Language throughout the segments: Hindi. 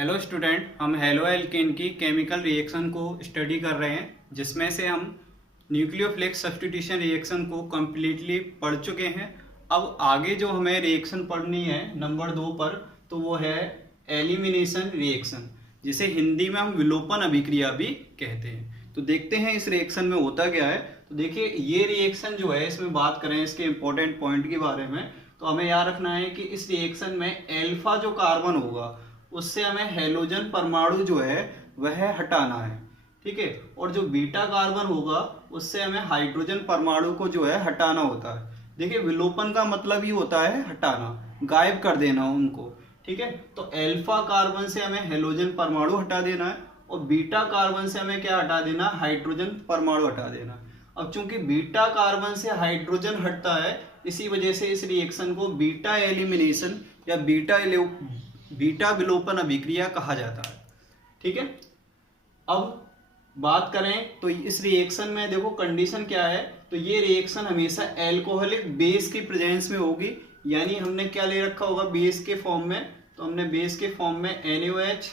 हेलो स्टूडेंट, हम हेलो एल्केन की केमिकल रिएक्शन को स्टडी कर रहे हैं, जिसमें से हम न्यूक्लियोफिलिक सब्स्टिट्यूशन रिएक्शन को कम्प्लीटली पढ़ चुके हैं। अब आगे जो हमें रिएक्शन पढ़नी है नंबर 2 पर, तो वो है एलिमिनेशन रिएक्शन, जिसे हिंदी में हम विलोपन अभिक्रिया भी कहते हैं। तो देखते हैं इस रिएक्शन में होता क्या है। तो देखिए, ये रिएक्शन जो है, इसमें बात करें इसके इंपॉर्टेंट पॉइंट के बारे में, तो हमें याद रखना है कि इस रिएक्शन में एल्फा जो कार्बन होगा उससे हमें हेलोजन परमाणु जो है वह हटाना है, ठीक है। और जो बीटा कार्बन होगा उससे हमें हाइड्रोजन परमाणु को जो है हटाना होता है। देखिए, विलोपन का मतलब ही होता है हटाना, गायब कर देना उनको, ठीक है। तो एल्फा कार्बन से हमें हेलोजन परमाणु हटा देना है और बीटा कार्बन से हमें क्या हटा देना, हाइड्रोजन परमाणु हटा देना। अब चूंकि बीटा कार्बन से हाइड्रोजन हटता है, इसी वजह से इस रिएक्शन को बीटा एलिमिनेशन या बीटा विलोपन अभिक्रिया कहा जाता है, ठीक है। अब बात करें तो इस रिएक्शन में देखो कंडीशन क्या है। तो ये रिएक्शन हमेशा एल्कोहलिक बेस की प्रेजेंस में होगी, यानी हमने क्या ले रखा होगा बेस के फॉर्म में, तो हमने बेस के फॉर्म में NaOH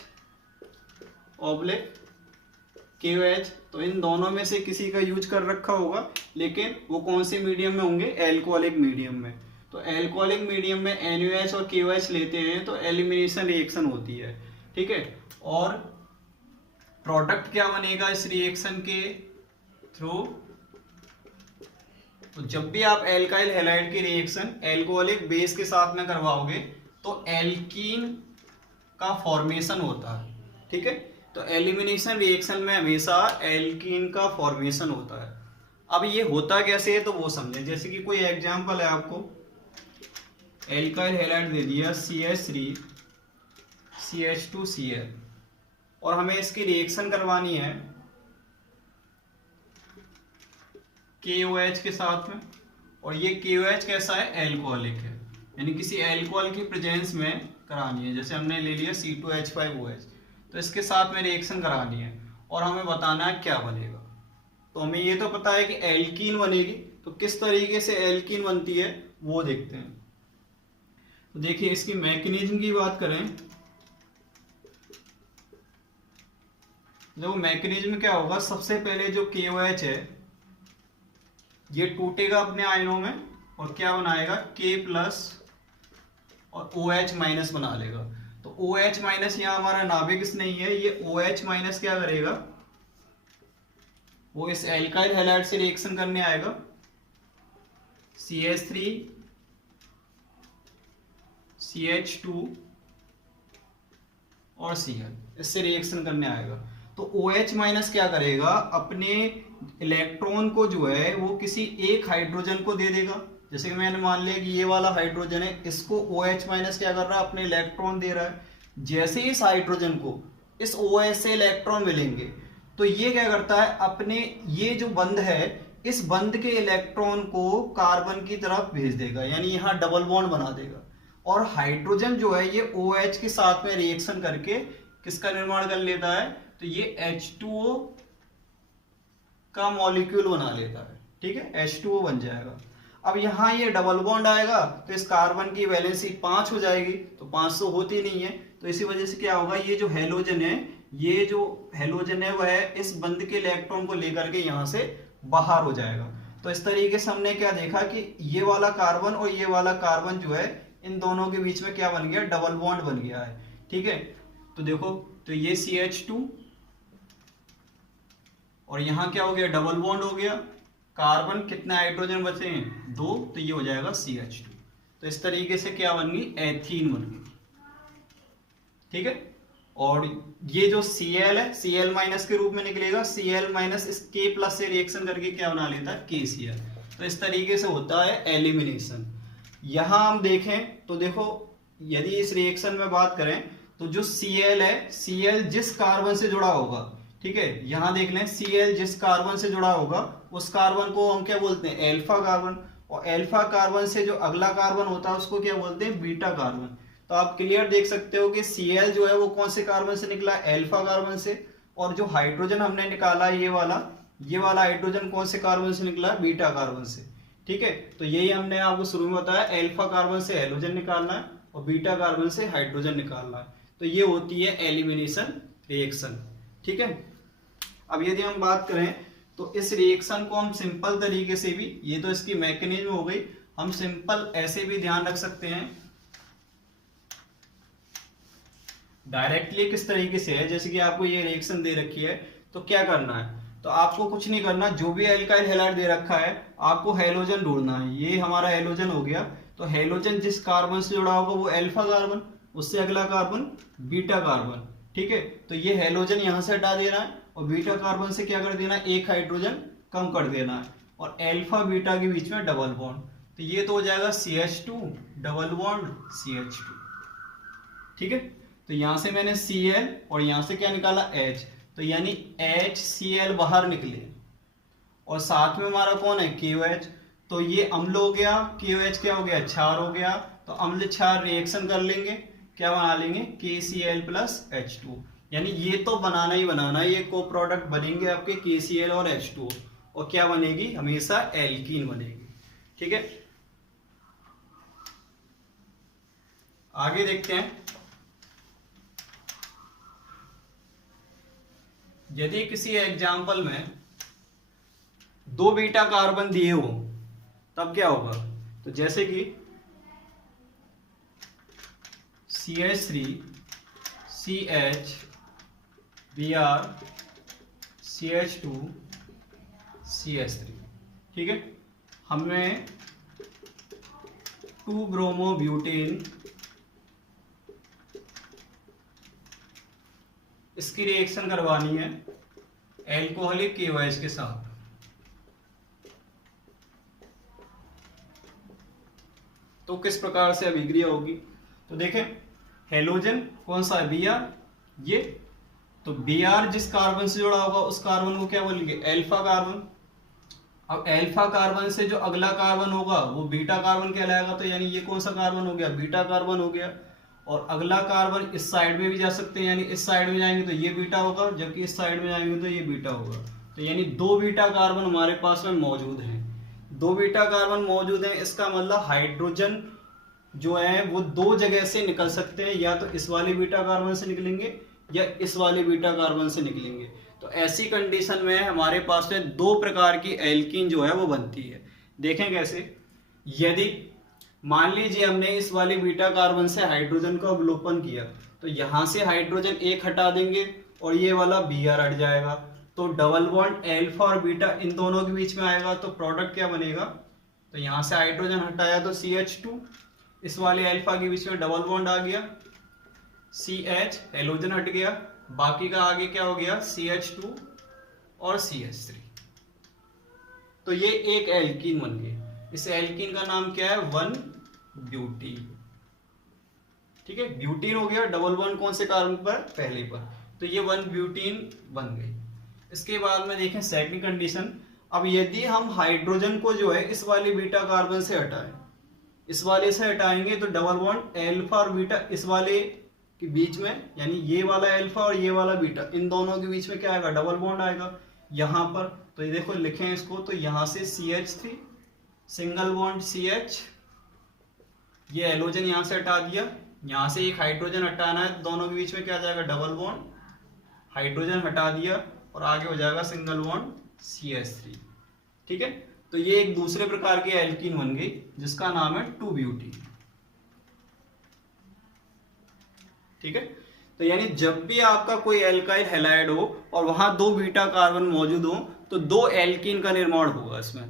KOH, तो इन दोनों में से किसी का यूज कर रखा होगा, लेकिन वो कौन से मीडियम में होंगे, एल्कोहलिक मीडियम में। तो एल्कोहलिक मीडियम में NaOH और KOH लेते हैं तो एलिमिनेशन रिएक्शन होती है, ठीक है। और प्रोडक्ट क्या बनेगा इस रिएक्शन के थ्रू, तो जब भी आप एल्काइल हैलाइड की रिएक्शन एल्कोहलिक बेस के साथ में करवाओगे तो एल्कीन का फॉर्मेशन होता है, ठीक है। तो एलिमिनेशन रिएक्शन में हमेशा एल्कीन का फॉर्मेशन होता है। अब ये होता कैसे है तो वो समझें। जैसे कि कोई एग्जांपल है, आपको एल्काइल हैलाइड दे दिया CH3 CH2Cl और हमें इसकी रिएक्शन करवानी है KOH के साथ में, और ये KOH कैसा है, एल्कोहलिक है, यानी किसी एल्कोहल की प्रेजेंस में करानी है। जैसे हमने ले लिया C2H5OH, तो इसके साथ में रिएक्शन करानी है और हमें बताना है क्या बनेगा। तो हमें ये तो पता है कि एल्कीन बनेगी, तो किस तरीके से एल्कीन बनती है वो देखते हैं। तो देखिए, इसकी मैकेनिज्म की बात करें, देखो मैकेनिज्म क्या होगा। सबसे पहले जो KOH है ये टूटेगा अपने आयनों में और क्या बनाएगा, K+ और OH- बना लेगा। तो OH- यहाँ हमारा नाभिक नहीं है, ये OH- क्या करेगा, वो इस एल्काइल हैलाइड से रिएक्शन करने आएगा, CH3 CH2 और Cl, इससे रिएक्शन करने आएगा। तो OH- क्या करेगा, अपने इलेक्ट्रॉन को जो है वो किसी एक हाइड्रोजन को दे देगा। जैसे कि मैंने मान लिया कि ये वाला हाइड्रोजन है, इसको OH- क्या कर रहा है, अपने इलेक्ट्रॉन दे रहा है। जैसे इस हाइड्रोजन को इस OH से इलेक्ट्रॉन मिलेंगे तो ये क्या करता है, अपने ये जो बंध है इस बंध के इलेक्ट्रॉन को कार्बन की तरफ भेज देगा, यानी यहाँ डबल बॉन्ड बना देगा। और हाइड्रोजन जो है ये OH के साथ में रिएक्शन करके किसका निर्माण कर लेता है, तो ये H2O का मॉलिक्यूल बना लेता है, ठीक है, H2O बन जाएगा। अब यहाँ ये डबल बॉन्ड आएगा तो इस कार्बन की वैलेंसी 5 हो जाएगी, तो 5 तो होती नहीं है, तो इसी वजह से क्या होगा, ये जो हैलोजन है वह इस बंध के इलेक्ट्रॉन को लेकर के यहाँ से बाहर हो जाएगा। तो इस तरीके से हमने क्या देखा कि ये वाला कार्बन और ये वाला कार्बन जो है इन दोनों के बीच में क्या बन गया, डबल बॉन्ड बन गया है, ठीक है। तो देखो, तो ये CH2 और यहाँ क्या हो गया, डबल बॉन्ड हो गया। कार्बन कितने हाइड्रोजन बचे हैं, 2, तो ये हो जाएगा CH2। तो इस तरीके से क्या बन गई, एथीन बन गई, ठीक है। और ये जो Cl है Cl- के रूप में निकलेगा, Cl- इस K+ से रिएक्शन करके क्या बना लेता है, KCl। तो इस तरीके से होता है एलिमिनेशन। यहां हम देखें तो देखो, यदि इस रिएक्शन में बात करें तो जो Cl है, Cl जिस कार्बन से जुड़ा होगा, ठीक है, यहां देख लें, Cl जिस कार्बन से जुड़ा होगा उस कार्बन को हम क्या बोलते हैं, एल्फा कार्बन। और एल्फा कार्बन से जो अगला कार्बन होता है उसको क्या बोलते हैं, बीटा कार्बन। तो आप क्लियर देख सकते हो कि Cl जो है वो कौन से कार्बन से निकला, एल्फा कार्बन से। और जो हाइड्रोजन हमने निकाला ये वाला हाइड्रोजन कौन से कार्बन से निकला, बीटा कार्बन से, ठीक है। तो यही हमने आपको शुरू में बताया, एल्फा कार्बन से हैलोजन निकालना है और बीटा कार्बन से हाइड्रोजन निकालना है। तो ये होती है एलिमिनेशन रिएक्शन। ठीक है, अब यदि हम बात करें तो इस रिएक्शन को हम सिंपल तरीके से भी, ये तो इसकी मैकेनिज्म हो गई, हम सिंपल ऐसे भी ध्यान रख सकते हैं। डायरेक्टली किस तरीके से है, जैसे कि आपको ये रिएक्शन दे रखी है, तो क्या करना है, तो आपको कुछ नहीं करना, जो भी एल्काइल हैलाइड दे रखा है आपको हैलोजन ढूंढना है। ये हमारा हैलोजन हो गया, तो हैलोजन जिस कार्बन से जुड़ा होगा वो अल्फा कार्बन, उससे अगला कार्बन बीटा कार्बन। ठीक है, तो ये हैलोजन यहां से हटा देना है और बीटा कार्बन से क्या कर देना है, एक हाइड्रोजन कम कर देना है, और अल्फा बीटा के बीच में डबल बॉन्ड, तो ये तो हो जाएगा CH2 डबल बॉन्ड CH2। ठीक है, तो यहां से मैंने Cl और यहां से क्या निकाला H, तो यानी HCl बाहर निकले, और साथ में हमारा कौन है KOH, तो ये अम्ल हो गया, KOH क्या हो गया, क्षार हो गया, तो अम्ल क्षार रिएक्शन कर लेंगे, क्या बना लेंगे KCl प्लस H2, यानी ये तो बनाना ही बनाना है, ये को प्रोडक्ट बनेंगे आपके KCl और H2, और क्या बनेगी, हमेशा एल्कीन बनेगी। ठीक है, आगे देखते हैं। यदि किसी एग्जाम्पल में 2 बीटा कार्बन दिए हो तब क्या होगा, तो जैसे कि CH3 CH Br CH2 CH3। ठीक है, हमें 2 ब्रोमोब्यूटेन इसकी रिएक्शन करवानी है एल्कोहलिक KOH के साथ। तो किस प्रकार से अभिक्रिया होगी, तो देखें हेलोजन कौन सा है Br, ये तो Br जिस कार्बन से जुड़ा होगा उस कार्बन को क्या बोलेंगे, अल्फा कार्बन। अब अल्फा कार्बन से जो अगला कार्बन होगा वो बीटा कार्बन कहलाएगा, तो यानी ये कौन सा कार्बन हो गया, बीटा कार्बन हो गया। और अगला कार्बन इस साइड में भी जा सकते हैं, यानी इस साइड में जाएंगे तो ये बीटा होगा, जबकि इस साइड में जाएंगे तो ये बीटा होगा, तो यानी 2 बीटा कार्बन हमारे पास में मौजूद हैं। 2 बीटा कार्बन मौजूद हैं, इसका मतलब हाइड्रोजन जो है वो 2 जगह से निकल सकते हैं, या तो इस वाले बीटा कार्बन से निकलेंगे या इस वाले बीटा कार्बन से निकलेंगे। तो ऐसी कंडीशन में हमारे पास में 2 प्रकार की एल्कीन जो है वो बनती है। देखें कैसे, यदि मान लीजिए हमने इस वाले बीटा कार्बन से हाइड्रोजन का अवलोकन किया, तो यहां से हाइड्रोजन एक हटा देंगे और ये वाला Br हट जाएगा, तो डबल बॉन्ड अल्फा और बीटा इन दोनों के बीच में आएगा, तो प्रोडक्ट क्या बनेगा, तो यहां से हाइड्रोजन हटाया तो CH2, इस वाले अल्फा के बीच में डबल बॉन्ड आ गया CH, हेलोजन हट गया, बाकी का आगे क्या हो गया CH2 और CH3, तो ये एक एल्कीन बन गई। इस एल्कीन का नाम क्या है, 1-ब्यूटीन। ठीक है, ब्यूटीन हो गया, डबल बॉन्ड कौन से कार्बन पर, पहले पर, तो ये 1-ब्यूटीन बन गई। इसके बाद में देखें सेकंड कंडीशन, अब यदि हम हाइड्रोजन को जो है इस वाले बीटा कार्बन से हटाएं, इस वाले से हटाएंगे तो डबल बॉन्ड अल्फा और बीटा इस वाले के बीच में, यानी ये वाला अल्फा और ये वाला बीटा इन दोनों के बीच में क्या आएगा, डबल बॉन्ड आएगा यहां पर। तो ये देखो लिखें इसको, तो यहां से CH3 सिंगल बॉन्ड CH, ये हेलोजन यहां से हटा दिया, यहां से एक हाइड्रोजन हटाना है, तो दोनों के बीच में क्या आ जाएगा, डबल बॉन्ड, हाइड्रोजन हटा दिया और आगे हो जाएगा सिंगल बॉन्ड CH3। ठीक है, तो ये एक दूसरे प्रकार की एल्कीन बन गई जिसका नाम है 2-ब्यूटीन। ठीक है, तो यानी जब भी आपका कोई एल्काइल हैलाइड हो और वहां 2 बीटा कार्बन मौजूद हो तो 2 एल्कीन का निर्माण होगा इसमें।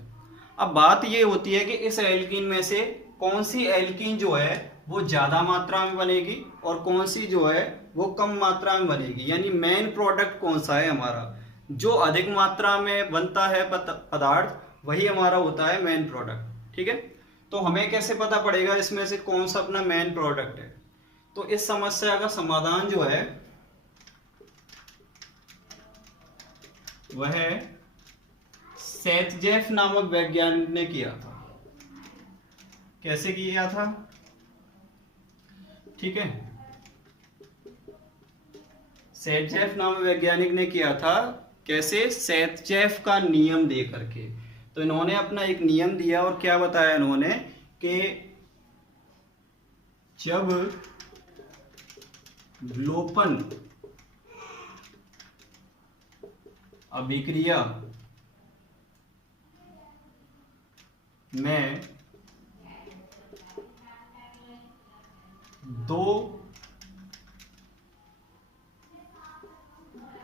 अब बात ये होती है कि इस एल्कीन में से कौन सी एल्कीन जो है वो ज्यादा मात्रा में बनेगी और कौन सी जो है वो कम मात्रा में बनेगी, यानी मेन प्रोडक्ट कौन सा है हमारा, जो अधिक मात्रा में बनता है पदार्थ वही हमारा होता है मेन प्रोडक्ट। ठीक है, तो हमें कैसे पता पड़ेगा इसमें से कौन सा अपना मेन प्रोडक्ट है, तो इस समस्या का समाधान जो है वह सेतजेफ नामक वैज्ञानिक ने किया था। कैसे किया था, ठीक है, सेतजेफ नामक वैज्ञानिक ने किया था। कैसे, सेतजेफ का नियम दे करके। तो इन्होंने अपना एक नियम दिया और क्या बताया इन्होंने कि जब विलोपन अभिक्रिया में दो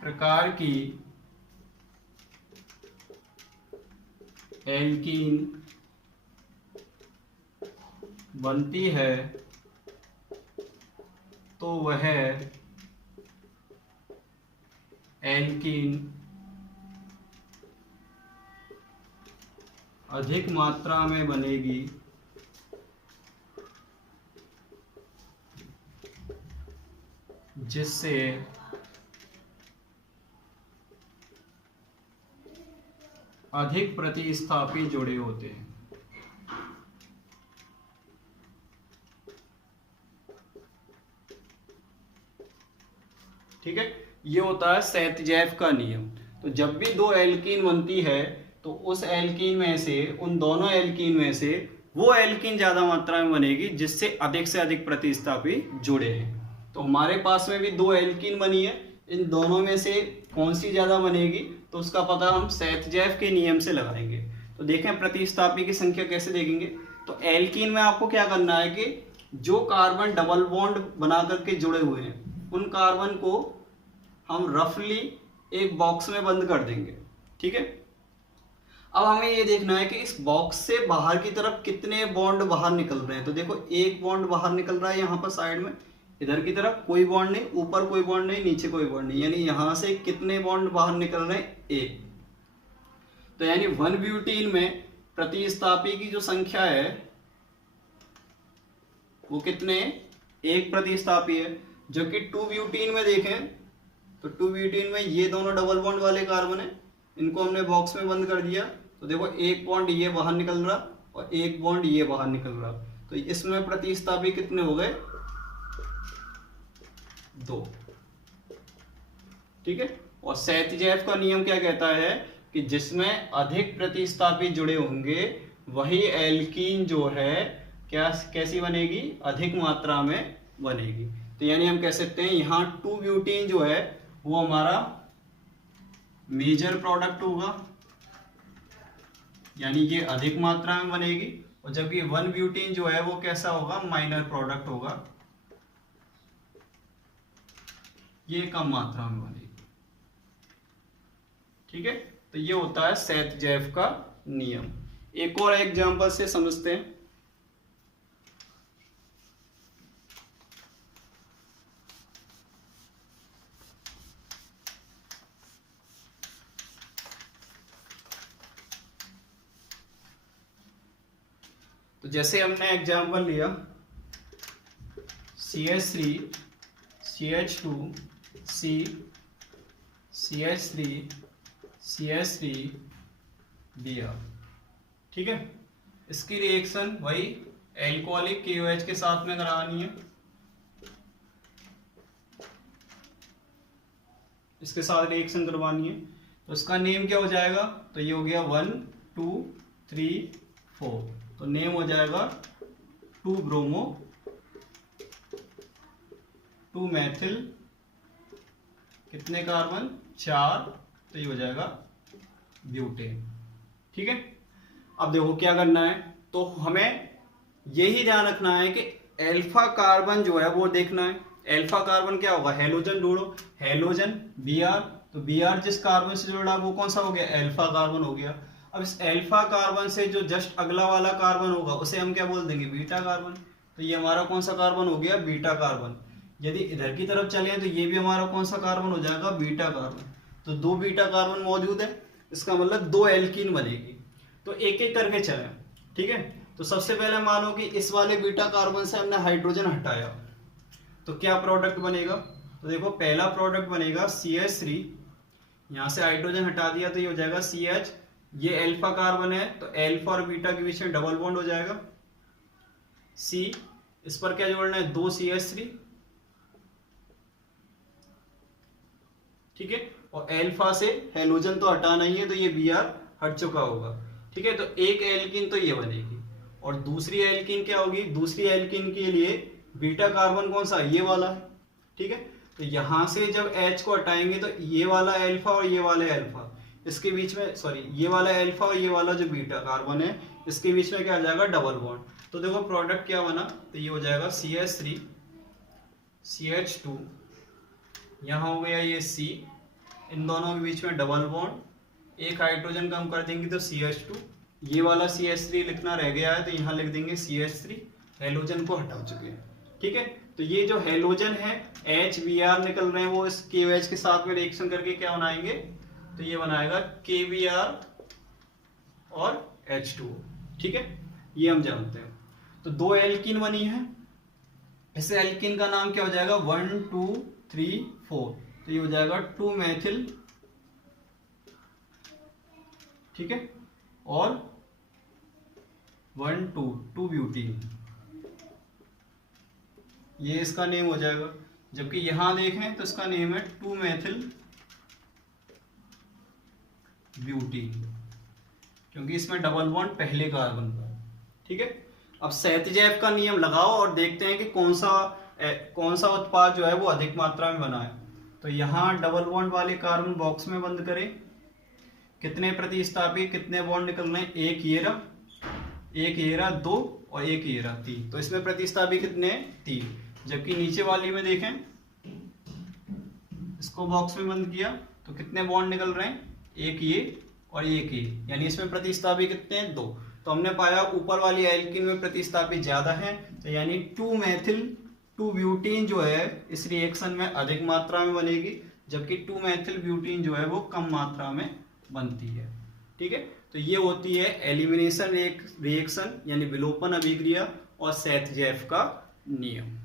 प्रकार की एल्कीन बनती है तो वह एल्कीन अधिक मात्रा में बनेगी जिससे अधिक प्रतिस्थापी जुड़े होते हैं। ठीक है, ये होता है सेतजेव का नियम। तो जब भी दो एल्कीन बनती है तो उस एल्कीन में से, उन दोनों एल्कीन में से वो एल्कीन ज्यादा मात्रा में बनेगी जिससे से अधिक प्रतिस्थापी जुड़े हैं। तो हमारे पास में भी दो एल्कीन बनी है, इन दोनों में से कौन सी ज्यादा बनेगी तो उसका पता हम सेतजेव के नियम से लगाएंगे। तो देखें प्रतिस्थापी की संख्या कैसे देखेंगे। तो एल्कीन में आपको क्या करना है कि जो कार्बन डबल बॉन्ड बना करके जुड़े हुए हैं उन कार्बन को हम रफली एक बॉक्स में बंद कर देंगे। ठीक है, अब हमें ये देखना है कि इस बॉक्स से बाहर की तरफ कितने बॉन्ड बाहर निकल रहे हैं। तो देखो एक बॉन्ड बाहर निकल रहा है यहाँ पर साइड में, इधर की तरफ कोई बॉन्ड नहीं, ऊपर कोई बॉन्ड नहीं, नीचे कोई बॉन्ड नहीं, यानी यहां से कितने बॉन्ड बाहर निकल रहे हैं, एक। तो यानी 1 ब्यूटीन में प्रतिस्थापी की जो संख्या है वो कितने, एक प्रतिस्थापी है। जो कि 2 ब्यूटीन में देखें तो 2 ब्यूटीन में ये दोनों डबल बॉन्ड वाले कार्बन है, इनको हमने बॉक्स में बंद कर दिया। तो देखो एक बॉन्ड ये बाहर निकल रहा और एक बॉन्ड ये बाहर निकल रहा, तो इसमें प्रतिस्थापी कितने हो गए, 2। ठीक है, और सेतजेव का नियम क्या कहता है कि जिसमें अधिक प्रतिस्थापी जुड़े होंगे वही एल्कीन जो है क्या कैसी बनेगी, अधिक मात्रा में बनेगी। तो यानी हम कह सकते हैं यहाँ 2 ब्यूटीन जो है वो हमारा मेजर प्रोडक्ट होगा, यानी ये अधिक मात्रा में बनेगी, और जबकि 1 ब्यूटीन जो है वो कैसा होगा, माइनर प्रोडक्ट होगा, ये कम मात्रा में बनेगी। ठीक है, तो ये होता है सेतजेव का नियम। एक और एग्जांपल से समझते हैं। तो जैसे हमने एग्जांपल लिया CH3 CH2 C CH3 CH3 Br। ठीक है, इसकी रिएक्शन वही एल्कोहलिक KOH के साथ में करानी है, इसके साथ रिएक्शन करवानी है। तो इसका नेम क्या हो जाएगा, तो ये हो गया 1 2 3 4, तो नेम हो जाएगा 2 ब्रोमो 2 मैथिल, कितने कार्बन, 4, तो ये हो जाएगा ब्यूटेन। ठीक है, अब देखो क्या करना है, तो हमें यही ध्यान रखना है कि अल्फा कार्बन जो है वो देखना है। अल्फा कार्बन क्या होगा, हेलोजन ढूंढो, हेलोजन Br, तो Br जिस कार्बन से जुड़ा वो कौन सा हो गया, अल्फा कार्बन हो गया। अब इस अल्फा कार्बन से जो जस्ट अगला वाला कार्बन होगा उसे हम क्या बोल देंगे, बीटा कार्बन। तो ये हमारा कौन सा कार्बन हो गया, बीटा कार्बन। यदि इधर की तरफ चले तो ये भी हमारा कौन सा कार्बन हो जाएगा, बीटा कार्बन। तो 2 बीटा कार्बन मौजूद है, इसका मतलब 2 एल्कीन बनेगी। तो एक एक करके चलें। ठीक है, तो सबसे पहले मानो कि इस वाले बीटा कार्बन से हमने हाइड्रोजन हटाया, तो क्या प्रोडक्ट बनेगा, तो देखो पहला प्रोडक्ट बनेगा CH3, यहाँ से हाइड्रोजन हटा दिया तो ये हो जाएगा CH, ये अल्फा कार्बन है तो अल्फा और बीटा के बीच में डबल बॉन्ड हो जाएगा, C, इस पर क्या जोड़ना है, 2 CH3। ठीक है, और अल्फा से हेलोजन तो हटाना ही है तो ये Br हट चुका होगा। ठीक है, तो एक एल्कीन तो ये बनेगी, और दूसरी एल्कीन क्या होगी, दूसरी एल्कीन के लिए बीटा कार्बन कौन सा, ये वाला है, ठीक है। तो यहाँ से जब H को हटाएंगे तो ये वाला अल्फा और ये वाला अल्फा इसके बीच में, सॉरी ये वाला अल्फा और ये वाला जो बीटा कार्बन है इसके बीच में क्या आ जाएगा, डबल बॉन्ड। तो देखो प्रोडक्ट क्या बना, तो ये हो जाएगा CH3 CH2, यहाँ हो गया ये C, इन दोनों के बीच में डबल बॉन्ड, एक हाइड्रोजन कम कर देंगे तो CH2, ये वाला CH3 लिखना रह गया है तो यहाँ लिख देंगे CH3, हेलोजन को हटा चुके हैं। ठीक है, तो ये जो हेलोजन है HBr निकल रहे हैं वो इस KOH के साथ में रिएक्शन करके क्या बनाएंगे, तो ये बनाएगा KBr और H2O। ठीक है, ये हम जानते हैं। तो दो एल्कीन बनी है, इस एल्कीन का नाम क्या हो जाएगा, 1 2 3 4, तो ये हो जाएगा 2 मैथिल, ठीक है, और 1 2 ब्यूटीन, ये इसका नेम हो जाएगा। जबकि यहां देखें तो इसका नेम है 2 मैथिल ब्यूटीन, क्योंकि इसमें डबल बॉन्ड पहले कार्बन का है। ठीक है, अब सेहतजैव का नियम लगाओ और देखते हैं कि कौन सा उत्पाद जो है वो अधिक मात्रा में बना है। तो यहाँ डबल बॉन्ड वाले कार्बन बॉक्स में बंद करें, कितने प्रतिस्थापी कितने बॉन्ड निकल रहे हैं, एक ये रहा 2 और एक ये रहा 3, तो इसमें प्रतिस्थापी कितने हैं, 3। जबकि नीचे वाली में देखें, इसको बॉक्स में बंद किया तो कितने बॉन्ड निकल रहे हैं, एक ये और एक ये, यानी इसमें प्रतिस्थापी कितने हैं, 2। तो हमने पाया ऊपर वाली एल्कीन में प्रतिस्थापी ज्यादा है, तो यानी 2 मैथिल 2 ब्यूटीन जो है इस रिएक्शन में अधिक मात्रा में बनेगी, जबकि 2 मैथिल ब्यूटीन जो है वो कम मात्रा में बनती है। ठीक है, तो ये होती है एलिमिनेशन रिएक्शन यानी विलोपन अभिक्रिया और सेहतजैव का नियम।